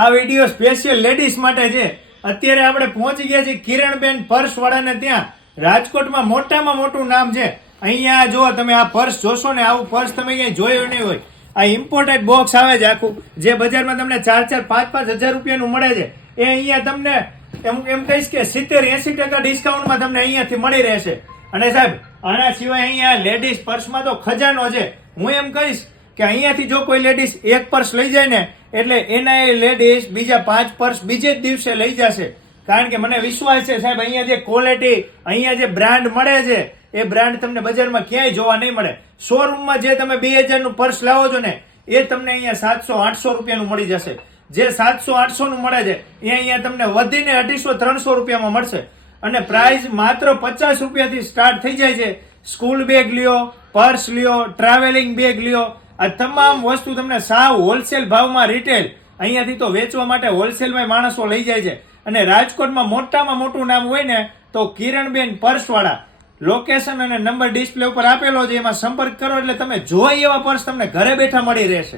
આ video special ladies માટે છે. અત્યારે આપણે પહોંચી ગયા છીએ કિરણબેન પર્સ વાળાને ત્યાં. રાજકોટમાં મોટામાં મોટું નામ છે. અહીંયા જો તમે આ પર્સ જોશો ને, આવું પર્સ તમે અહીંયા જોયું નહીં હોય. આ ઇમ્પોર્ટેડ બોક્સ આવે છે આખું. જે બજારમાં તમને ચાર ચાર પાંચ પાંચ હજાર રૂપિયાનું મળે છે. એ અહીંયા તમને એમ એમ કહીશ કે સિત્તેર એસી ટકા ડિસ્કાઉન્ટમાં તમને અહીંયાથી મળી રહેશે. અને સાહેબ, આના સિવાય અહીંયા લેડીઝ પર્સમાં તો ખજાનો છે. હું એમ કહીશ કે અહીંયાથી જો કોઈ લેડીઝ એક પર્સ લઈ જાય ને એટલે એના એ લેડીઝ બીજા પાંચ પર્સ બીજે જ દિવસે લઈ જશે. કારણ કે મને વિશ્વાસ છે, સાહેબ, અહીંયા જે ક્વોલિટી અહીંયા જે બ્રાન્ડ મળે છે, એ બ્રાન્ડ તમને બજારમાં ક્યાંય જોવા નહીં મળે. શોરૂમમાં જે તમે બે હજારનું પર્સ લાવો છો ને, એ તમને અહીંયા સાતસો, આઠસો રૂપિયાનું મળી જશે. જે સાતસો આઠસો નું મળે છે, એ અહીંયા તમને વધીને અઢીસો, ત્રણસો રૂપિયામાં મળશે. અને પ્રાઇસ માત્ર પચાસ રૂપિયાથી સ્ટાર્ટ થઈ જાય છે. સ્કૂલ બેગ લ્યો પર્સ લ્યો ટ્રાવેલિંગ બેગ લ્યો આ તમામ વસ્તુ તમને સાવ હોલસેલ ભાવમાં રિટેલ અહીંયાથી તો વેચવા માટે હોલસેલમાં માણસો લઈ જાય છે. અને રાજકોટમાં મોટામાં મોટું નામ હોય ને, તો કિરણબેન પર્સવાળા. લોકેશન અને નંબર ડિસ્પ્લે ઉપર આપેલો છે, એમાં સંપર્ક કરો, એટલે તમે જોઈ એવા પર્સ તમને ઘરે બેઠા મળી રહેશે.